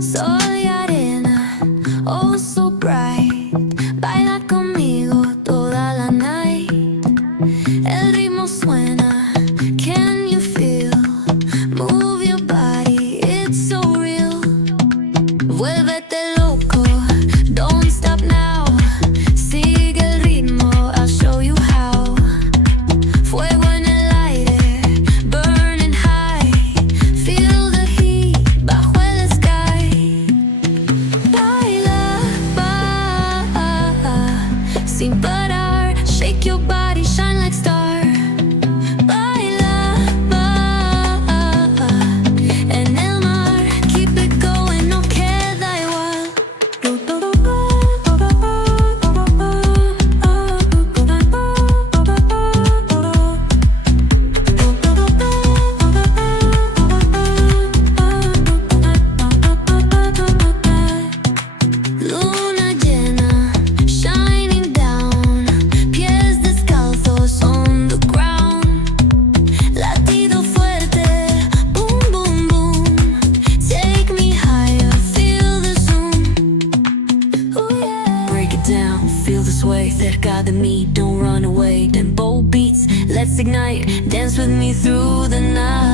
Soy arena, oh so bright. Baila conmigo toda la night. El ritmo suena, can you feel? Move your body, it's so real. Vuélvete loco, don't stop now. Sigue el ritmo, I'll show you how. Fuego en el aire, burning high. Feel the heat bajo el sky. Baila, sin parar. Shake your body, shine like star. Baila, en el mar. Keep it going, no queda igual. Luna llena, shining down. Pies descalzos on the ground. Latido fuerte, boom, boom, boom. Take me higher, feel the zoom. Ooh, yeah. Break it down, feel the sway. Cerca de mí, don't run away. Tempo beats, let's ignite. Dance with me through the night.